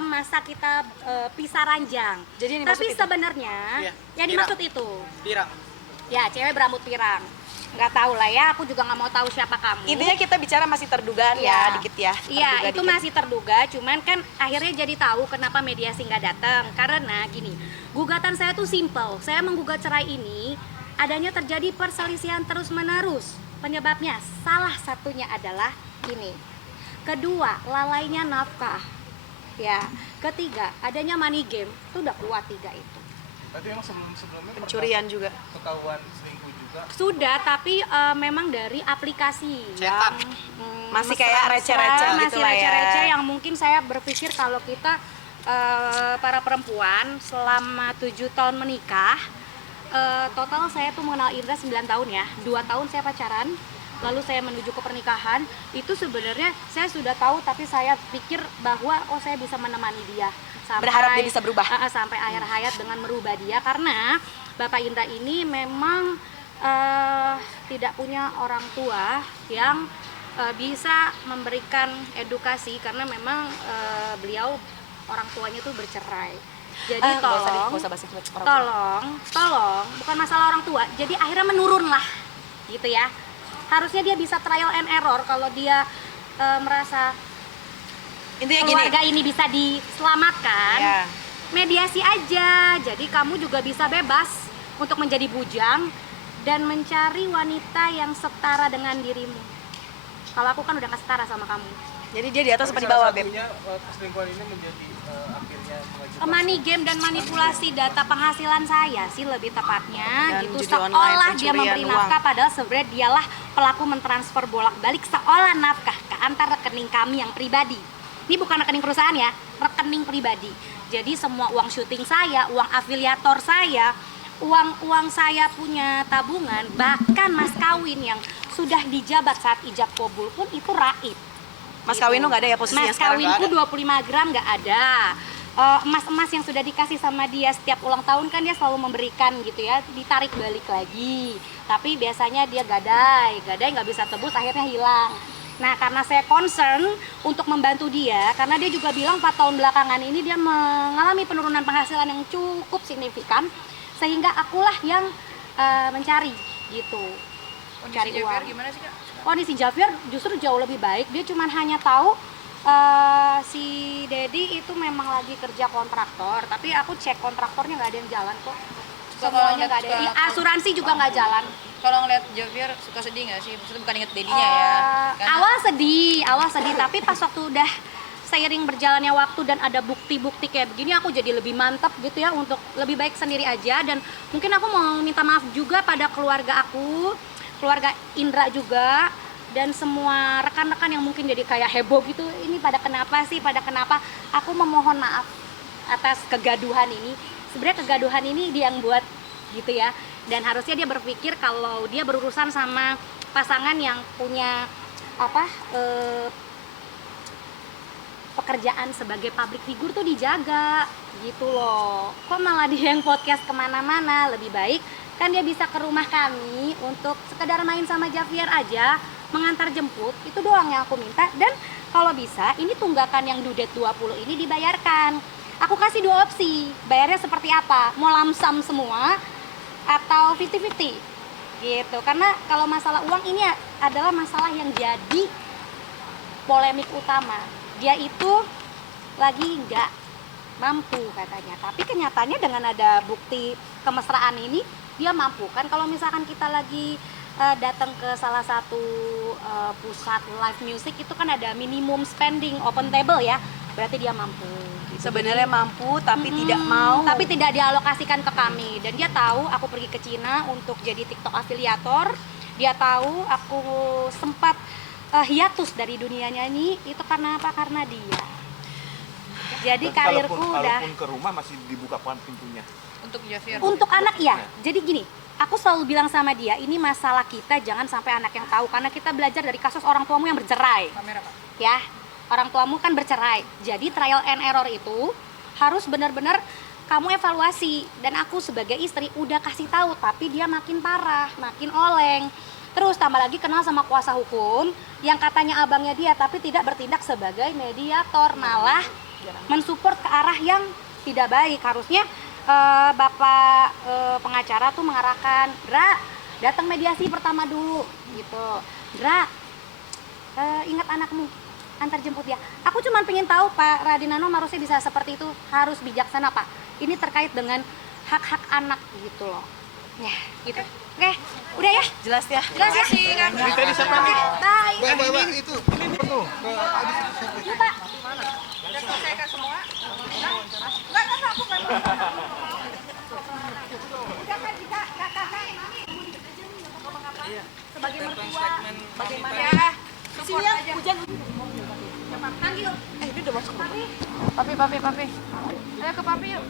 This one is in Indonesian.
masa kita pisah ranjang. Jadi yang Tapi dimaksud itu? sebenarnya yang dimaksud itu Pirang. ya cewek berambut pirang. Nggak tahu lah ya, aku juga nggak mau tahu siapa kamu. Intinya kita bicara masih terdugaan ya, dikit ya. Iya, Terduga itu dikit. masih terduga, cuman kan akhirnya jadi tahu kenapa mediasi nggak datang. Karena gini, gugatan saya tuh simple. Saya menggugat cerai ini adanya terjadi perselisihan terus-menerus. Penyebabnya salah satunya adalah ini. Kedua, lalainya nafkah. Ya, ketiga, adanya money game. Itu udah kuat tiga itu. Berarti emang sebelumnya Pencurian juga. ketahuan selingkuh juga. Sudah, tapi memang dari aplikasi Cetak. yang Masih kayak receh-receh masih gitu lah ya. receh-receh yang mungkin saya berpikir kalau kita para perempuan selama 7 tahun menikah, total saya tuh mengenal Indra 9 tahun ya. 2 tahun saya pacaran, lalu saya menuju ke pernikahan. Itu sebenarnya saya sudah tahu, tapi saya pikir bahwa saya bisa menemani dia sampai, Berharap dia bisa berubah. sampai akhir hayat dengan merubah dia, karena Bapak Indra ini memang tidak punya orang tua yang bisa memberikan edukasi, karena memang beliau orang tuanya tuh bercerai. Jadi Nggak usah basi orang tua. tolong, bukan masalah orang tua. Jadi akhirnya menurun lah, gitu ya. Harusnya dia bisa trial and error kalau dia merasa Intinya gini. keluarga ini bisa diselamatkan. Ya. Mediasi aja. Jadi kamu juga bisa bebas untuk menjadi bujang dan mencari wanita yang setara dengan dirimu. Kalau aku kan udah gak setara sama kamu. Jadi dia di atas apa Tapi di salah bawah, Beb? satunya, selingkuhan ini menjadi akhirnya mengajukan Money game dan manipulasi data penghasilan saya sih lebih tepatnya Dan gitu, judi online, seolah dia pencurian memberi uang. nafkah padahal sebenarnya dialah pelaku mentransfer bolak-balik seolah nafkah ke antar rekening kami yang pribadi. Ini bukan rekening perusahaan ya, rekening pribadi. Jadi semua uang syuting saya, uang afiliator saya, uang saya punya tabungan, bahkan mas kawin yang sudah dijabat saat ijab kabul pun itu raib. Mas kawin lu nggak ada ya posisinya Mas sekarang? kawinku 25 gram nggak ada. Emas-emas yang sudah dikasih sama dia setiap ulang tahun kan dia selalu memberikan gitu ya, ditarik balik lagi. Tapi biasanya dia gadai nggak bisa tebus, akhirnya hilang. Nah, karena saya concern untuk membantu dia, karena dia juga bilang 4 tahun belakangan ini dia mengalami penurunan penghasilan yang cukup signifikan, sehingga akulah yang mencari gitu. Cari uang. Gimana sih, Kak? Kondisi Javier justru jauh lebih baik. Dia cuma hanya tahu si Dedi itu memang lagi kerja kontraktor, tapi aku cek kontraktornya nggak ada yang jalan kok. Semuanya nggak ada. Asuransi juga nggak jalan. Kalau ngeliat Javier suka sedih nggak sih? Maksudnya bukan inget dedinya ya? Kan? Awal sedih, tapi pas waktu udah seiring berjalannya waktu dan ada bukti-bukti kayak begini, aku jadi lebih mantap gitu ya untuk lebih baik sendiri aja. Dan mungkin aku mau minta maaf juga pada keluarga aku, keluarga Indra juga, dan semua rekan-rekan yang mungkin jadi kayak heboh gitu, ini pada kenapa sih, aku memohon maaf atas kegaduhan ini. Sebenarnya kegaduhan ini dia yang buat gitu ya, dan harusnya dia berpikir kalau dia berurusan sama pasangan yang punya pekerjaan sebagai public figure tuh dijaga gitu loh. Kok malah dia yang podcast kemana-mana? Lebih baik kan dia bisa ke rumah kami untuk sekedar main sama Javier aja, mengantar jemput, itu doang yang aku minta. Dan kalau bisa ini tunggakan yang due date 20 ini dibayarkan. Aku kasih 2 opsi, bayarnya seperti apa, mau lamsam semua atau 50-50 gitu. Karena kalau masalah uang ini adalah masalah yang jadi polemik utama. Dia itu lagi nggak mampu katanya, tapi kenyataannya dengan ada bukti kemesraan ini dia mampu kan. Kalau misalkan kita lagi datang ke salah satu pusat live music itu kan ada minimum spending open table ya, berarti dia mampu gitu. Sebenarnya mampu tapi tidak mau. Tapi tidak dialokasikan ke kami. Dan dia tahu aku pergi ke Cina untuk jadi TikTok afiliator. Dia tahu aku sempat hiatus dari dunia nyanyi, itu karena apa? Karena dia. Jadi karirku udah. Kalaupun ke rumah masih dibuka pintunya. Untuk Javier. Untuk anak ya. Jadi gini, aku selalu bilang sama dia, ini masalah kita, jangan sampai anak yang tahu, karena kita belajar dari kasus orang tuamu yang bercerai. Kamera, Pak. Ya, orang tuamu kan bercerai. Jadi trial and error itu harus benar-benar kamu evaluasi. Dan aku sebagai istri udah kasih tahu, tapi dia makin parah, makin oleng. Terus tambah lagi kenal sama kuasa hukum yang katanya abangnya dia, tapi tidak bertindak sebagai mediator, malah mensupport ke arah yang tidak baik. Harusnya Bapak pengacara tuh mengarahkan, Dra, datang mediasi pertama dulu gitu. Dra, ingat anakmu, antar jemput dia. Aku cuma pengen tahu Pak Radinano harusnya bisa seperti itu, harus bijaksana Pak. Ini terkait dengan hak-hak anak gitu loh. Ya, gitu. Oke, udah ya? Jelas ya. Jelas ya? Ini tadi siapa nih? Bye. Bapak itu. Tuh. Yuk Pak. Sebagai mertua, bagaimana? Sini ya, hujan. Panggil. Ini udah masuk. Papi. Ayo ke papi yuk.